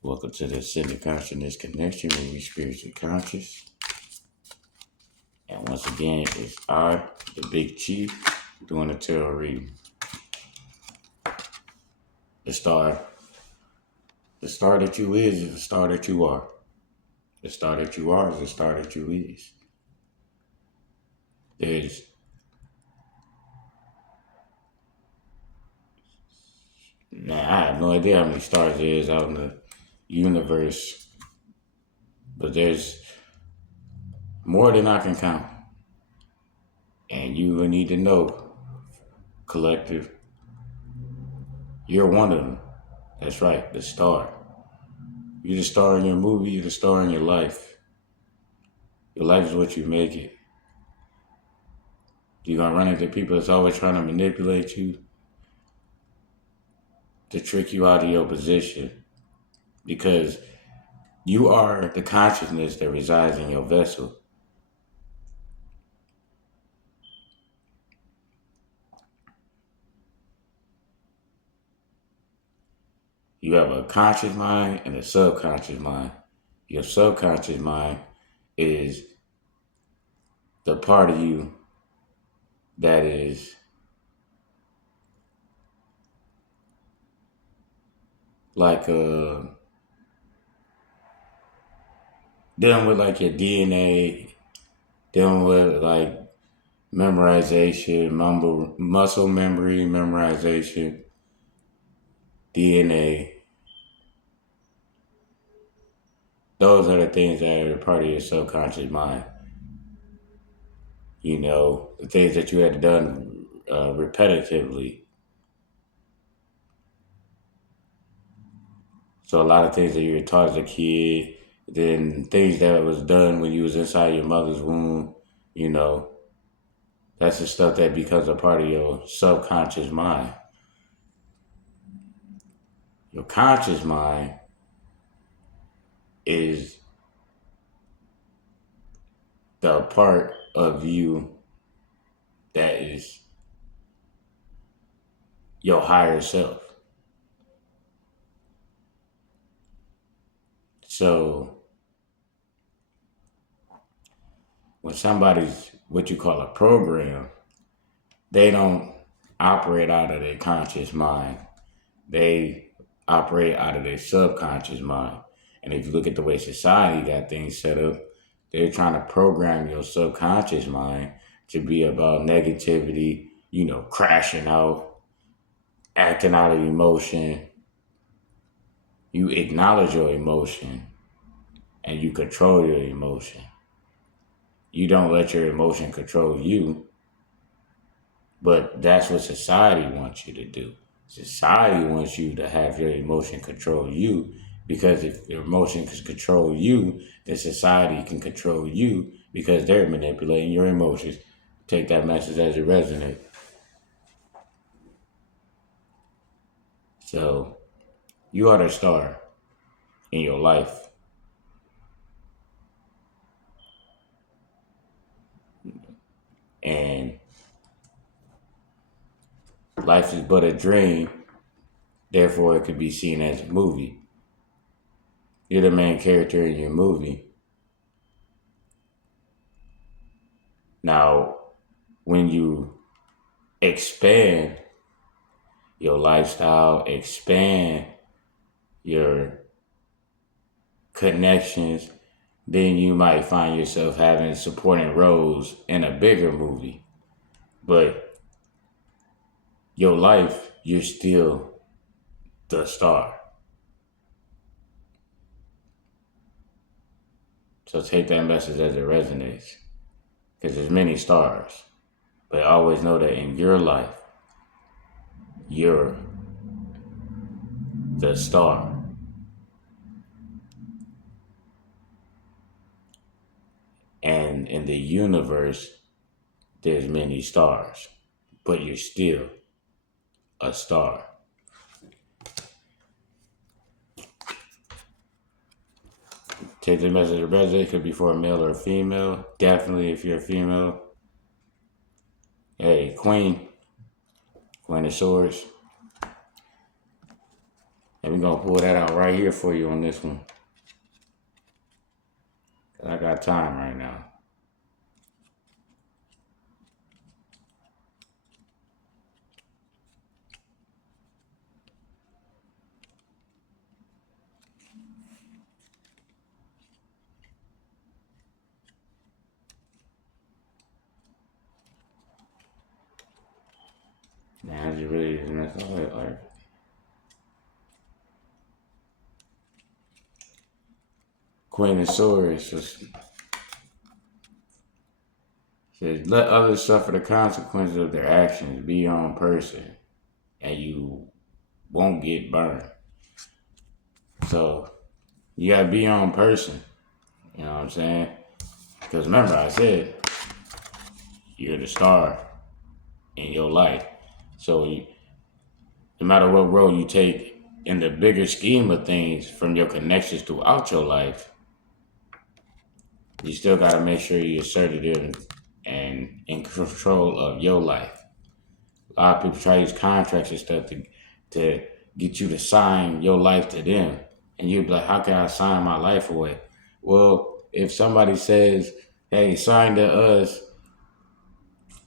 Welcome to the Ascended Consciousness Connection where we spiritually conscious. And once again, it's I, the Big Chief, doing the tarot reading. The star. The star that you is the star that you are. The star that you are is the star that you is. There's Now I have no idea how many stars there is out in the universe, but there's more than I can count. And you will need to know, collective, you're one of them. That's right, the star. You're the star in your movie, you're the star in your life. Your life is what you make it. You're going to run into people that's always trying to manipulate you, to trick you out of your position, because you are the consciousness that resides in your vessel. You have a conscious mind and a subconscious mind. Your subconscious mind is the part of you that is like dealing with like your DNA, dealing with like memorization, muscle memory, memorization, DNA. Those are the things that are part of your subconscious mind. You know, the things that you had done repetitively. So a lot of things that you were taught as a kid, then things that was done when you was inside your mother's womb, you know, that's the stuff that becomes a part of your subconscious mind. Your conscious mind is the part of you that is your higher self. So when somebody's what you call a program, they don't operate out of their conscious mind. They operate out of their subconscious mind. And if you look at the way society got things set up, they're trying to program your subconscious mind to be about negativity, you know, crashing out, acting out of emotion. You acknowledge your emotion and you control your emotion. You don't let your emotion control you, but that's what society wants you to do. Society wants you to have your emotion control you, because if your emotion can control you, then society can control you because they're manipulating your emotions. Take that message as it resonates. So you are the star in your life. And life is but a dream, therefore it could be seen as a movie. You're the main character in your movie. Now, when you expand your lifestyle, expand your connections, then you might find yourself having supporting roles in a bigger movie. But your life, you're still the star. So take that message as it resonates, because there's many stars. But always know that in your life, you're the star. And in the universe, there's many stars, but you're still a star. Take the message of resume. It could be for a male or a female. Definitely if you're a female. Hey, Queen of Swords. Let me we gonna pull that out right here for you on this one. I got time right now. Man, I just really messed up it. Like, Queen of Swords says, let others suffer the consequences of their actions. Be your own person, and you won't get burned. So you gotta be your own person. You know what I'm saying? Because remember, I said you're the star in your life. So no matter what role you take in the bigger scheme of things from your connections throughout your life, you still got to make sure you're assertive and in control of your life. A lot of people try to use contracts and stuff to get you to sign your life to them. And you'd be like, how can I sign my life away? Well, if somebody says, hey, sign to us,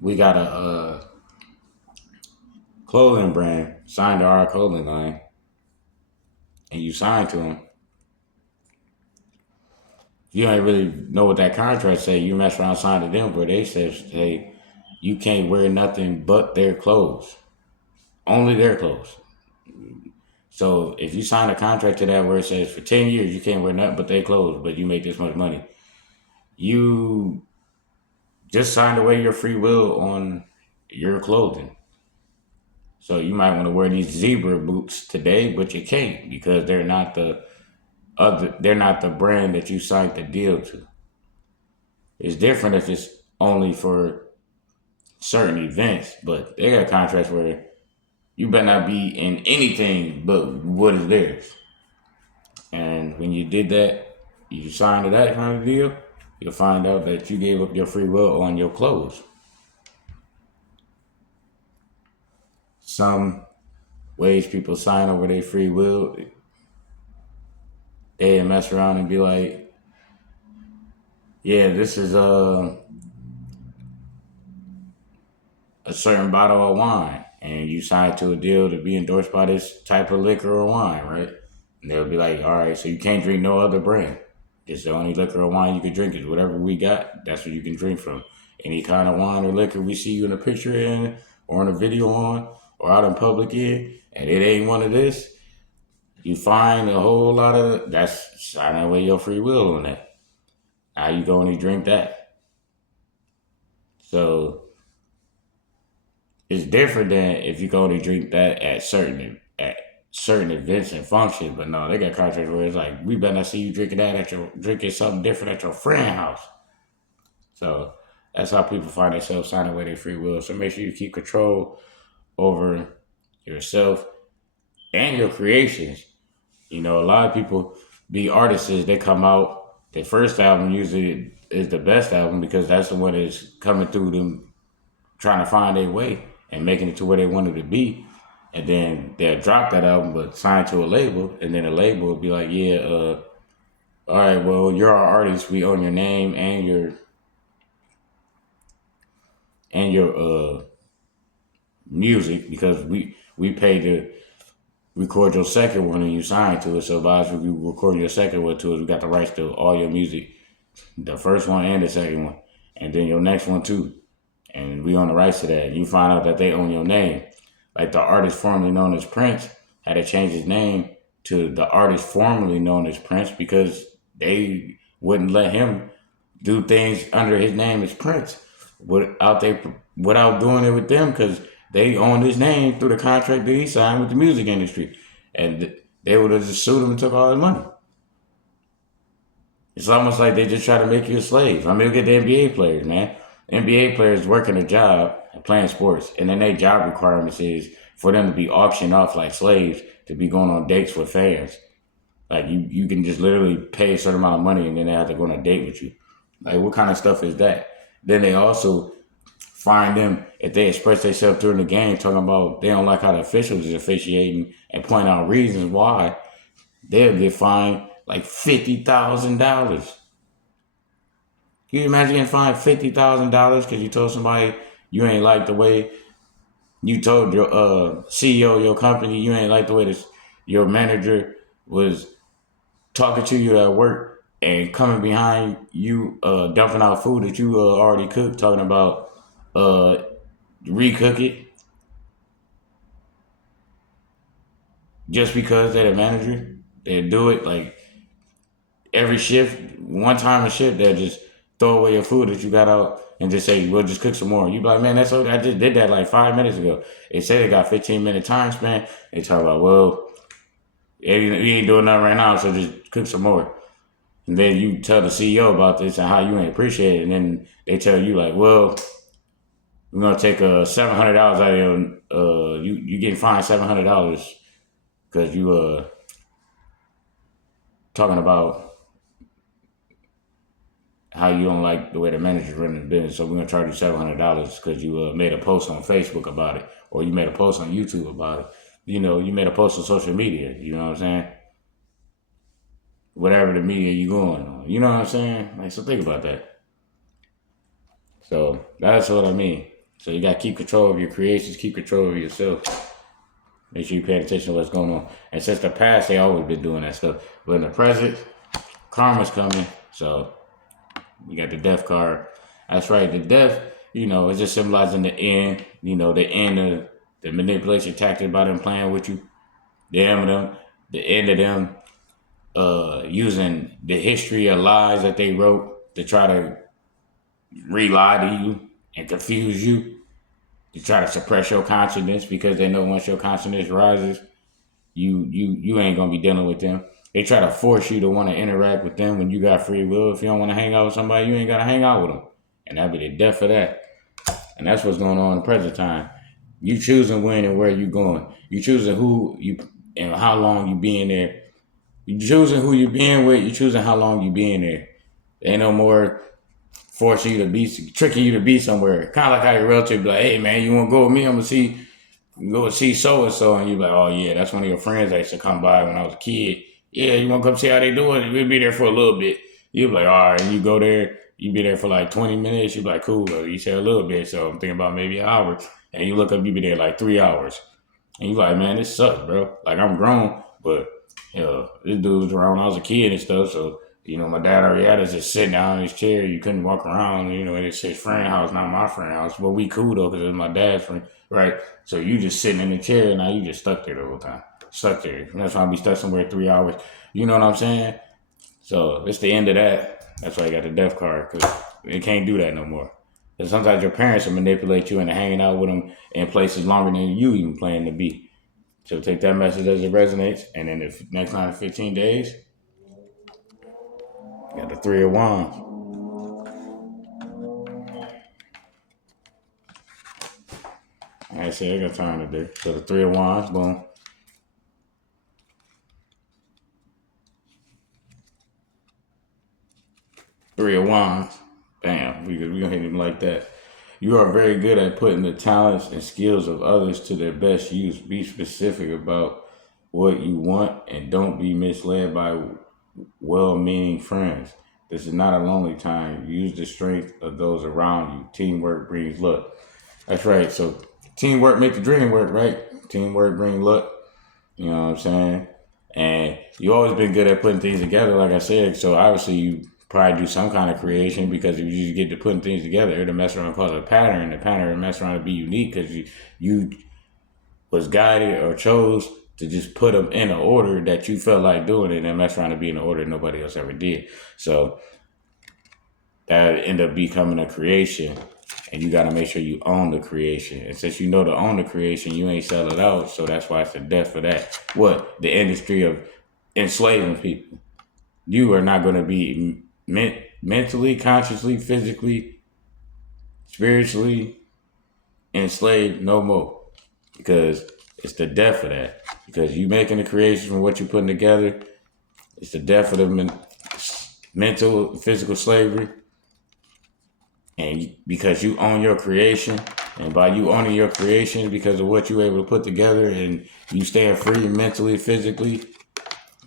we got a clothing brand, sign to our clothing line, and you sign to them, you don't really know what that contract say. You mess around, sign to them, where they say, hey, you can't wear nothing but their clothes, only their clothes. So if you sign a contract to that where it says for 10 years you can't wear nothing but their clothes, but you make this much money, you just signed away your free will on your clothing. So you might want to wear these zebra boots today, but you can't because they're not the brand that you signed the deal to. It's different if it's only for certain events, but they got contracts where you better not be in anything but what is theirs. And when you did that, you signed to that kind of deal, you'll find out that you gave up your free will on your clothes. Some ways people sign over their free will, they mess around and be like, yeah, this is a certain bottle of wine, and you sign to a deal to be endorsed by this type of liquor or wine, right? And they'll be like, all right, so you can't drink no other brand. It's the only liquor or wine you can drink is whatever we got. That's what you can drink from. Any kind of wine or liquor we see you in a picture in, or in a video on, or out in public in, and it ain't one of this, you find a whole lot of that's signing away your free will on that. Now you go and you drink that. So it's different than if you go and drink that at certain events and functions. But no, they got contracts where it's like, we better not see you drinking that drinking something different at your friend's house. So that's how people find themselves signing away their free will. So make sure you keep control over yourself and your creations. You know, a lot of people be artists, they come out, their first album usually is the best album because that's the one that's coming through them trying to find their way and making it to where they wanted to be. And then they'll drop that album but sign to a label, and then the label will be like, yeah, all right, well, you're our artist, we own your name and your music because we pay to record your second one and you sign to it. So if we record your second one to us, we got the rights to all your music, the first one and the second one, and then your next one too. And we own the rights to that. And you find out that they own your name. Like the artist formerly known as Prince had to change his name to the artist formerly known as Prince because they wouldn't let him do things under his name as Prince without doing it with them because they owned his name through the contract that he signed with the music industry. And they would have just sued him and took all his money. It's almost like they just try to make you a slave. I mean, look at the NBA players, man. NBA players working a job and playing sports, and then their job requirements is for them to be auctioned off like slaves to be going on dates with fans. Like you can just literally pay a certain amount of money and then they have to go on a date with you. Like what kind of stuff is that? Then they also find them if they express themselves during the game talking about they don't like how the officials is officiating and point out reasons why, they'll get fined like $50,000. Can you imagine getting fined $50,000 because you told somebody you ain't like the way you told your CEO of your company you ain't like the way your manager was talking to you at work and coming behind you dumping out food that you already cooked, talking about uh, recook it just because they're the manager. They do it like every shift, one time a shift, they'll just throw away your food that you got out and just say, "We'll just cook some more." You be like, "Man, that's okay. I just did that like 5 minutes ago." They say they got 15-minute time span. They talk about, "Well, we ain't doing nothing right now, so just cook some more." And then you tell the CEO about this and how you ain't appreciate it, and then they tell you like, "Well, we're gonna take $700 out of your you getting fined $700 because you talking about how you don't like the way the manager's running the business, so we're gonna charge you $700 because you made a post on Facebook about it, or you made a post on YouTube about it. You know, you made a post on social media. You know what I'm saying? Whatever the media you going on. You know what I'm saying? Like, so think about that. So that's what I mean. So you gotta keep control of your creations, keep control of yourself. Make sure you pay attention to what's going on. And since the past, they always been doing that stuff. But in the present, karma's coming. So you got the death card. That's right. The death, is just symbolizing the end. The end of the manipulation tactic by them playing with you. The end of them. The end of them using the history of lies that they wrote to try to re-lie to you and confuse you. To try to suppress your consciousness because they know once your consciousness rises, you ain't gonna be dealing with them. They try to force you to want to interact with them when you got free will. If you don't want to hang out with somebody, you ain't gotta hang out with them, and that'd be the death of that. And that's what's going on in the present time. You choosing when and where you going. You choosing who you and how long you being there. You choosing who you being with. You choosing how long you being there. Ain't no more forcing you to be, tricking you to be somewhere. Kind of like how your relative be like, "Hey man, you want to go with me? I'm gonna go see so and so," and you be like, "Oh yeah, that's one of your friends that used to come by when I was a kid. Yeah, you want to come see how they do it? We'll be there for a little bit." You be like, "All right," and you go there. You be there for like 20 minutes. You be like, "Cool." You say a little bit, so I'm thinking about maybe an hour. And you look up, you be there like 3 hours, and you like, "Man, this sucks, bro. Like I'm grown, but this dude was around when I was a kid and stuff, so." My dad already had us just sitting down in his chair. You couldn't walk around, and it's his friend house, not my friend house. But we cool though, because it's my dad's friend, right? So you just sitting in the chair, and now you just stuck there the whole time. Stuck there. And that's why I be stuck somewhere 3 hours. You know what I'm saying? So it's the end of that. That's why you got the death card, because they can't do that no more. Because sometimes your parents will manipulate you into hanging out with them in places longer than you even plan to be. So take that message as it resonates, and then the next 9 to 15 days, got the Three of Wands. I said I got time to do. So the Three of Wands, boom. Three of Wands, bam. We gonna hit him like that. You are very good at putting the talents and skills of others to their best use. Be specific about what you want and don't be misled by well-meaning friends. This is not a lonely time. Use the strength of those around you. Teamwork brings luck. That's right. So teamwork make the dream work, right? Teamwork brings luck. You know what I'm saying? And you always been good at putting things together, like I said. So obviously you probably do some kind of creation because if you just get to putting things together, it'll mess around and cause a pattern. The pattern will mess around and be unique because you was guided or chose to just put them in an order that you felt like doing it and mess around and be in an order nobody else ever did. So that ended up becoming a creation. And you got to make sure you own the creation. And since you know to own the creation, you ain't sell it out. So that's why it's the death for that. What? The industry of enslaving people. You are not going to be mentally, consciously, physically, spiritually enslaved no more. Because it's the death of that. Because you making the creation from what you're putting together. It's the death of the mental, physical slavery. And because you own your creation, and by you owning your creation, because of what you're able to put together, and you staying free mentally, physically,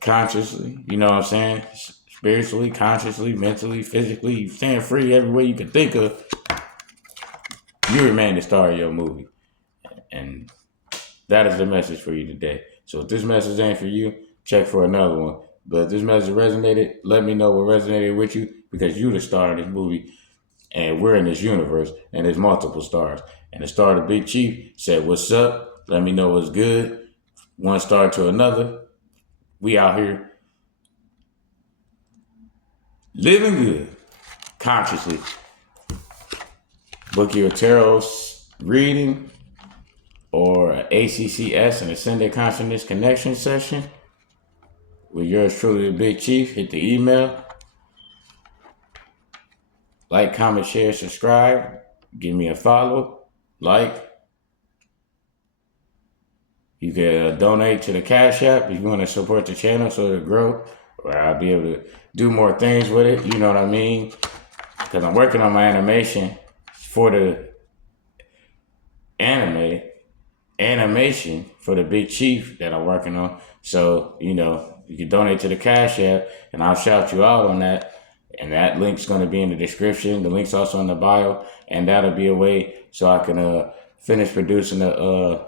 consciously, you know what I'm saying? Spiritually, consciously, mentally, physically, you staying free every way you can think of, you remain the star of your movie. And that is the message for you today. So if this message ain't for you, check for another one. But if this message resonated, let me know what resonated with you, because you the star of this movie, and we're in this universe, and there's multiple stars. And the star of the Big Chief said, "What's up? Let me know what's good." One star to another. We out here living good, consciously. Book your tarot reading or an ACCS, an Ascended Consciousness Connection session with yours truly, the Big Chief. Hit the email. Like, comment, share, subscribe. Give me a follow. Like. You can donate to the Cash App if you want to support the channel so it'll grow, or I'll be able to do more things with it. You know what I mean? Because I'm working on my animation for the animation for the Big Chief that I'm working on. So, you can donate to the Cash App, and I'll shout you out on that. And that link's going to be in the description. The link's also in the bio, and that'll be a way so I can finish producing the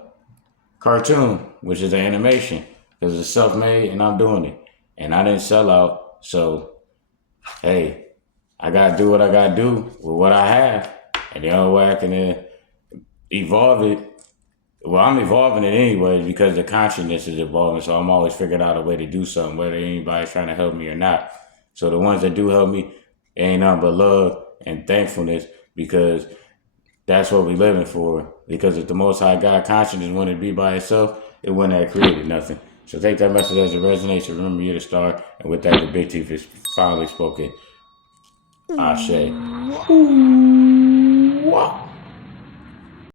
cartoon, which is an animation, because it's self-made and I'm doing it. And I didn't sell out, so hey, I gotta do what I gotta do with what I have. And the only way I can evolve it, well, I'm evolving it anyway because the consciousness is evolving, so I'm always figuring out a way to do something, whether anybody's trying to help me or not. So the ones that do help me, ain't nothing but love and thankfulness, because that's what we living for. Because if the Most High God consciousness wanted to be by itself, it wouldn't have created nothing. So take that message as it resonates. Remember, you're the star. And with that, the Big Chief is finally spoken. Ashe.